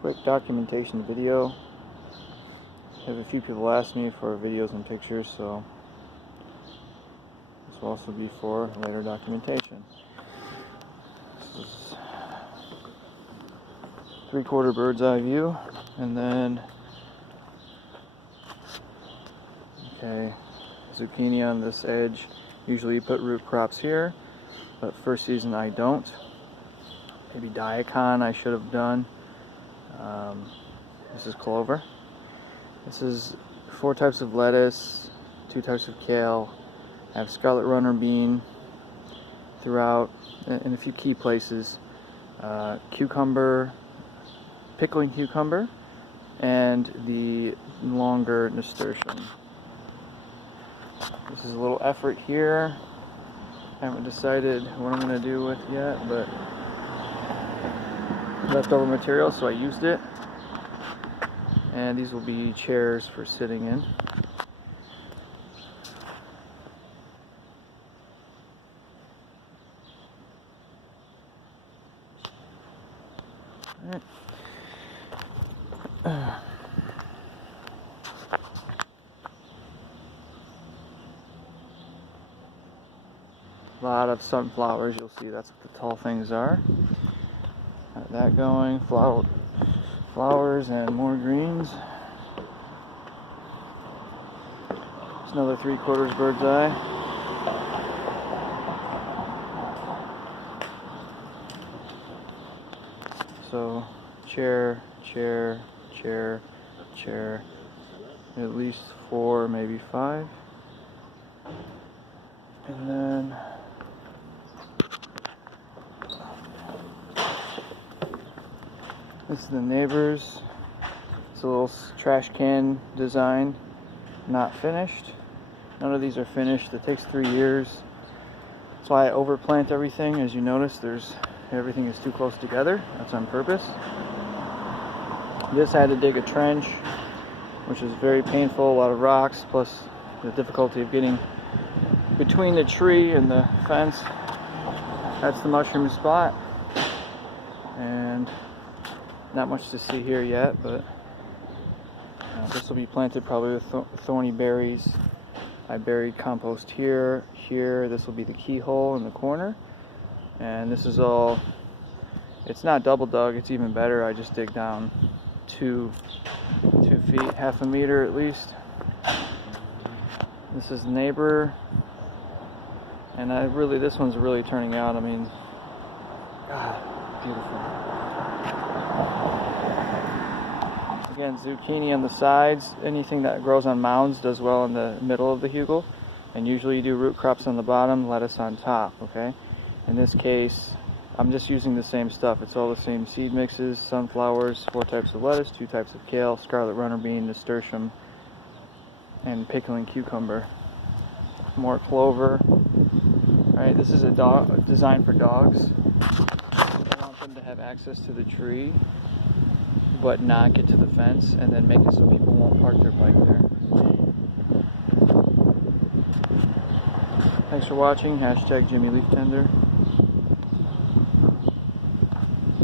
Quick documentation video. I have a few people ask me for videos and pictures, so this will also be for later documentation. This is 3/4 bird's eye view, and then zucchini on this edge. Usually you put root crops here, but first season I don't. Maybe daikon I should have done. This is clover. This is 4 types of lettuce, 2 types of kale. I have scarlet runner bean throughout in a few key places. Cucumber, pickling cucumber, and the longer nasturtium. This is a little effort here. I haven't decided what I'm going to do with yet, but leftover material, so I used it. And these will be chairs for sitting in. All right. A lot of sunflowers, you'll see that's what the tall things are. Got that going, flowers and more greens. It's another 3/4 bird's eye. So chair, chair, chair, chair, at least 4, maybe 5. And then this is the neighbors. It's a little trash can design, not finished. None of these are finished. It takes 3 years. That's why I overplant everything. As you notice, everything is too close together. That's on purpose. This I had to dig a trench, which is very painful. A lot of rocks, plus the difficulty of getting between the tree and the fence. That's the mushroom spot, and not much to see here yet, but this will be planted probably with thorny berries. I buried compost here. This will be the keyhole in the corner, and this is all, it's not double dug, it's even better. I just dig down 2 feet, half a meter at least. This is neighbor, and this one's really turning out. I mean, God, beautiful. Again, zucchini on the sides. Anything that grows on mounds does well in the middle of the hugel, and usually you do root crops on the bottom, lettuce on top. Okay, in this case I'm just using the same stuff. It's all the same seed mixes: sunflowers, 4 types of lettuce, 2 types of kale, scarlet runner bean, nasturtium, and pickling cucumber. More clover. Alright, this is a dog designed for dogs. I want them to have access to the tree, but not get to the fence, and then make it so people won't park their bike there. Thanks for watching. #JimmyLeafTender.